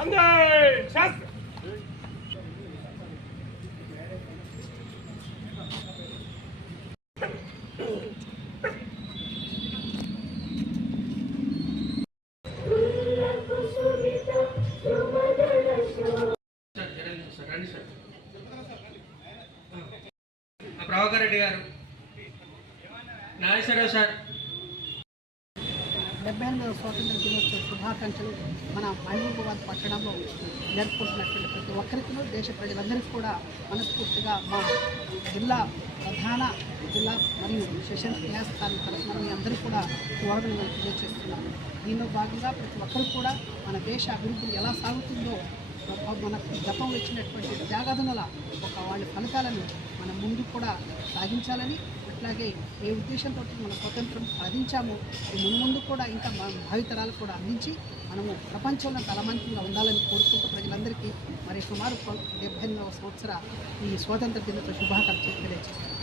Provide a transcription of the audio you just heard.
వందే శాస్త్ర ప్రభాకర్ రెడ్డి గారు, నాగేశ్వరరావు సార్. 78వ స్వాతంత్ర దినోత్సవ శుభాకాంక్షలు మన మహబూబాబాద్ పట్టణంలో జరుపుకుంటున్నటువంటి ప్రతి ఒక్కరికి, దేశ ప్రజలందరికీ కూడా మనస్ఫూర్తిగా మా జిల్లా మరియు సెషన్స్ న్యాయస్థానం తరఫున మీ అందరికీ కూడా శుభాకాంక్షలు తెలియజేస్తున్నాను. దీనిలో భాగంగా ప్రతి ఒక్కరు కూడా మన దేశ అభివృద్ధి ఎలా సాగుతుందో, మనకు గతంలో ఇచ్చినటువంటి త్యాగాదుల వాళ్ళ ఫలితాలను మనం ముందు కూడా సాధించాలని, అట్లాగే ఏ ఉద్దేశంతో మన స్వతంత్రం సాధించామో ముందు కూడా ఇంకా భావితరాలు కూడా అందించి మనము ప్రపంచంలో తలమంతంగా ఉండాలని కోరుకుంటూ ప్రజలందరికీ మరి సుమారు 78వ సంవత్సర ఈ స్వాతంత్ర దినోత్సవ శుభాకాంక్షలు తెలియజేస్తాను.